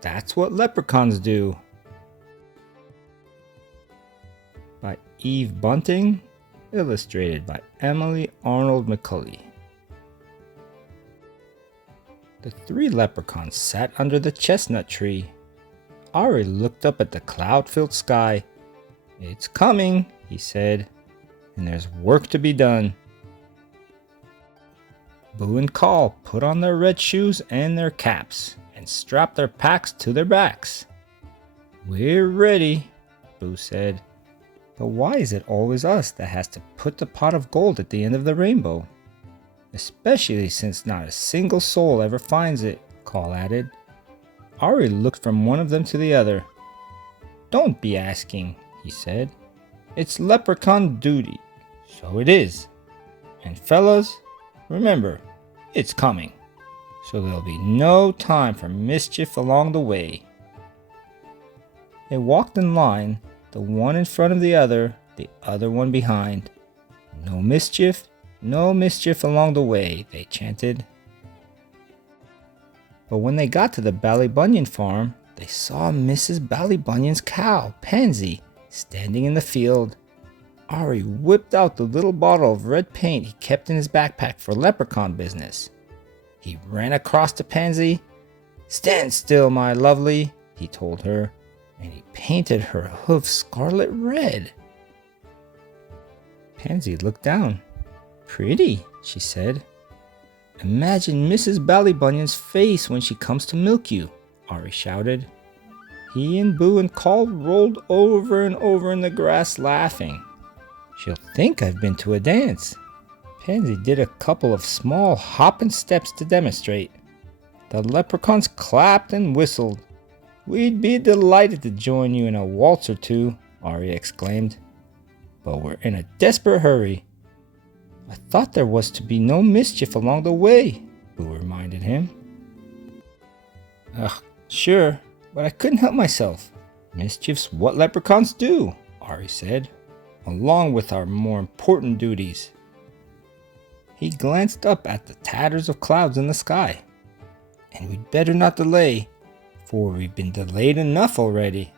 That's what leprechauns do. By Eve Bunting, illustrated by Emily Arnold McCulley. The three leprechauns sat under the chestnut tree. Ari looked up at the cloud-filled sky. "It's coming," he said, "and there's work to be done." Boo and Call put on their red shoes and their caps and strapped their packs to their backs. "We're ready," Boo said. "But why is it always us that has to put the pot of gold at the end of the rainbow? Especially since not a single soul ever finds it," Call added. Ari looked from one of them to the other. "Don't be asking," he said. "It's Leprechaun Duty, so it is. And fellas, remember, it's coming, so there'll be no time for mischief along the way." They walked in line, the one in front of the other one behind. No mischief along the way," they chanted. But when they got to the Ballybunion farm, they saw Mrs. Ballybunion's cow, Pansy, standing in the field. Ari whipped out the little bottle of red paint he kept in his backpack for leprechaun business. He ran across to Pansy. "Stand still, my lovely," he told her, and he painted her hoof scarlet red. Pansy looked down. "Pretty," she said. "Imagine Mrs. Ballybunion's face when she comes to milk you," Ari shouted. He and Boo and Call rolled over and over in the grass laughing. "She'll think I've been to a dance." Pansy did a couple of small hopping steps to demonstrate. The leprechauns clapped and whistled. "We'd be delighted to join you in a waltz or two," Ari exclaimed. "But we're in a desperate hurry." "I thought there was to be no mischief along the way," Boo reminded him. "Ugh, sure, but I couldn't help myself. Mischief's what leprechauns do," Ari said, "along with our more important duties." He glanced up at the tatters of clouds in the sky. "And we'd better not delay, for we've been delayed enough already."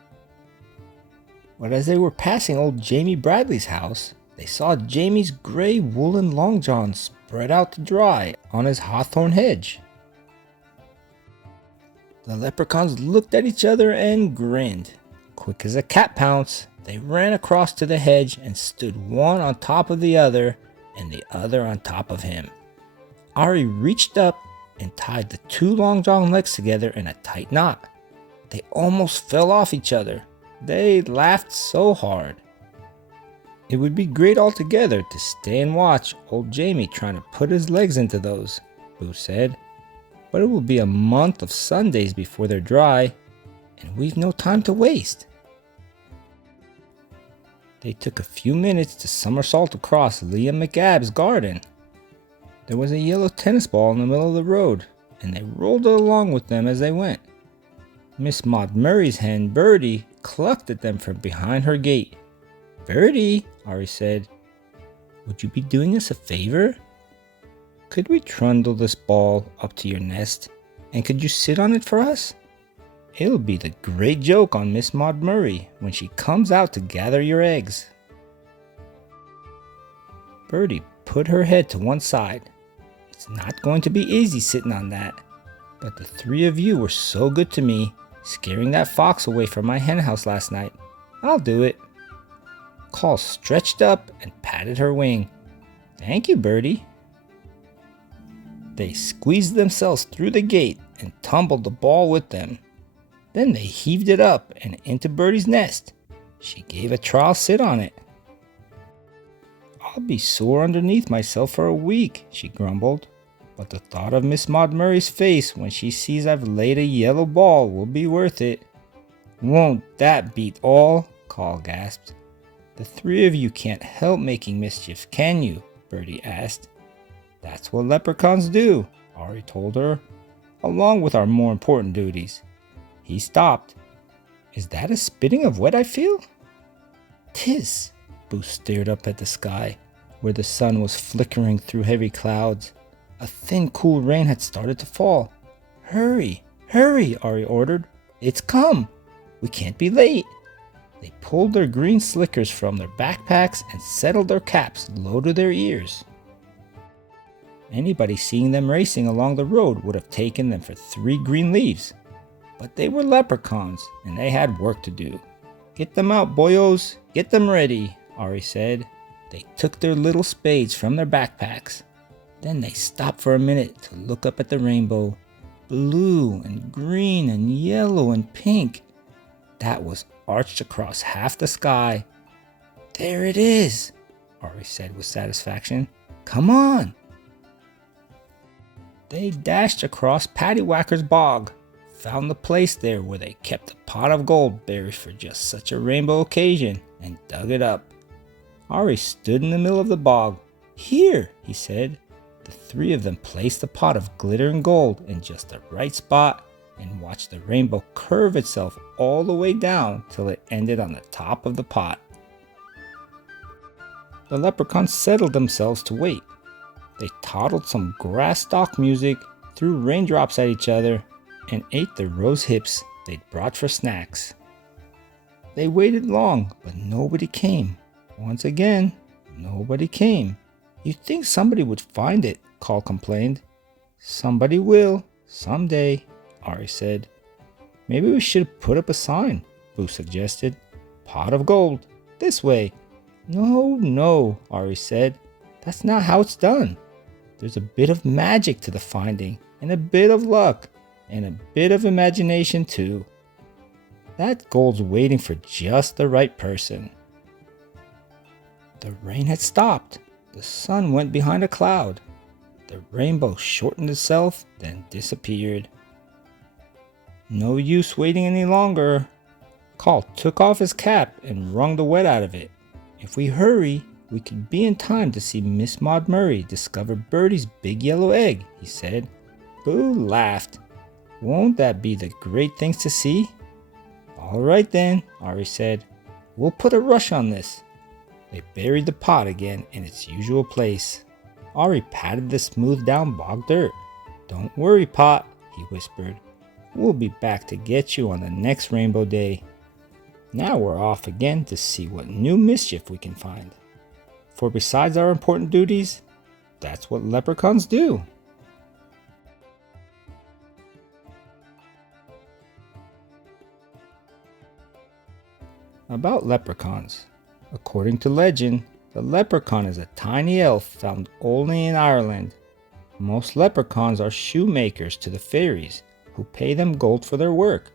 But as they were passing old Jamie Bradley's house, they saw Jamie's gray woolen long john spread out to dry on his hawthorn hedge. The leprechauns looked at each other and grinned. Quick as a cat pounce, they ran across to the hedge and stood one on top of the other and the other on top of him. Ari reached up and tied the two long john legs together in a tight knot. They almost fell off each other. They laughed so hard. "It would be great altogether to stay and watch old Jamie trying to put his legs into those," Boo said. "But it will be a month of Sundays before they're dry, and we've no time to waste." They took a few minutes to somersault across Liam McGabb's garden. There was a yellow tennis ball in the middle of the road, and they rolled it along with them as they went. Miss Maud Murray's hen, Birdie, clucked at them from behind her gate. "Birdie," Ari said, "would you be doing us a favor? Could we trundle this ball up to your nest, and could you sit on it for us? It'll be the great joke on Miss Maud Murray when she comes out to gather your eggs." Birdie put her head to one side. "It's not going to be easy sitting on that, but the three of you were so good to me, scaring that fox away from my henhouse last night. I'll do it." Call stretched up and patted her wing. "Thank you, Birdie." They squeezed themselves through the gate and tumbled the ball with them. Then they heaved it up and into Birdie's nest. She gave a trial sit on it. "I'll be sore underneath myself for a week," she grumbled. "But the thought of Miss Maud Murray's face when she sees I've laid a yellow ball will be worth it." "Won't that beat all?" Call gasped. "The three of you can't help making mischief, can you?" Birdie asked. "That's what leprechauns do," Ari told her, "along with our more important duties." He stopped. "Is that a spitting of wet I feel?" "'Tis." Boo stared up at the sky, where the sun was flickering through heavy clouds. A thin, cool rain had started to fall. "Hurry, hurry," Ari ordered. It's come! We can't be late! They pulled their green slickers from their backpacks and settled their caps low to their ears. Anybody seeing them racing along the road would have taken them for 3 green leaves. But they were leprechauns, and they had work to do. "Get them out, boyos! Get them ready!" Ari said. They took their little spades from their backpacks. Then they stopped for a minute to look up at the rainbow. Blue and green and yellow and pink. That was arched across half the sky. "There it is," Ari said with satisfaction. "Come on!" They dashed across Paddywhacker's bog, found the place there where they kept a pot of gold buried for just such a rainbow occasion, and dug it up. Ari stood in the middle of the bog. "Here," he said. The 3 of them placed the pot of glittering gold in just the right spot and watched the rainbow curve itself all the way down till it ended on the top of the pot. The leprechauns settled themselves to wait. They toddled some grass stalk music, threw raindrops at each other, and ate the rose hips they'd brought for snacks. They waited long, but nobody came. Once again, nobody came. "You'd think somebody would find it," Call complained. "Somebody will, someday," Ari said. "Maybe we should put up a sign," Boo suggested. "Pot of gold, this way." No, Ari said. "That's not how it's done. There's a bit of magic to the finding, and a bit of luck, and a bit of imagination too. That gold's waiting for just the right person." The rain had stopped. The sun went behind a cloud. The rainbow shortened itself, then disappeared. No use waiting any longer. Call took off his cap and wrung the wet out of it. "If we hurry, we could be in time to see Miss Maud Murray discover Birdie's big yellow egg," he said. Boo laughed. "Won't that be the great things to see?" "All right then," Ari said. "We'll put a rush on this." They buried the pot again in its usual place. Ari patted the smoothed down bog dirt. "Don't worry, Pot," he whispered. "We'll be back to get you on the next rainbow day." Now we're off again to see what new mischief we can find. For besides our important duties, that's what leprechauns do. About leprechauns. According to legend, the leprechaun is a tiny elf found only in Ireland. Most leprechauns are shoemakers to the fairies, who pay them gold for their work.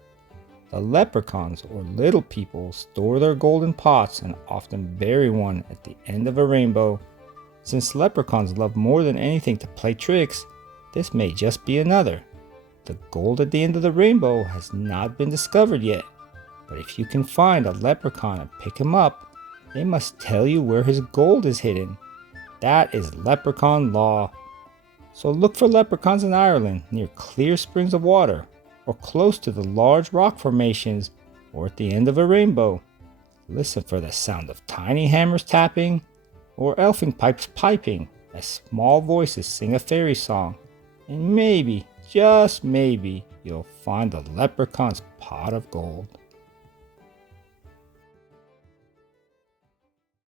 The leprechauns, or little people, store their gold in pots and often bury one at the end of a rainbow. Since leprechauns love more than anything to play tricks, this may just be another. The gold at the end of the rainbow has not been discovered yet, but if you can find a leprechaun and pick him up, they must tell you where his gold is hidden. That is leprechaun law. So look for leprechauns in Ireland near clear springs of water, or close to the large rock formations, or at the end of a rainbow. Listen for the sound of tiny hammers tapping, or elfin pipes piping, as small voices sing a fairy song. And maybe, just maybe, you'll find the leprechaun's pot of gold.